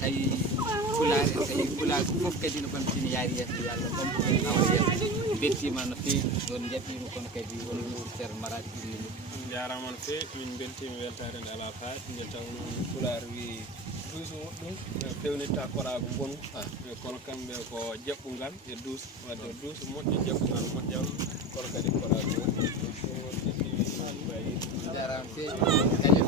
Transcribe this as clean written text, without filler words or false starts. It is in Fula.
tawi pulaar en tawi pulaar fof kadi no ɓamtini yaari yeeso yalla ɓamtu en awa yeeso bettima no feewi ɗon jaɓɓima kono kadi won ministére maraɗi ɗiɗi jarama no feewi min beltima weltare nde ala faati nde tawno pulaar wi duuso woɗɗum fewnitta koɗago bonu kono kamɓe ko jaɓɓungal e duuso wadde duuso moƴƴo jaɓɓungal moƴƴam kono kadi koɗago woɗɗum jarama feewi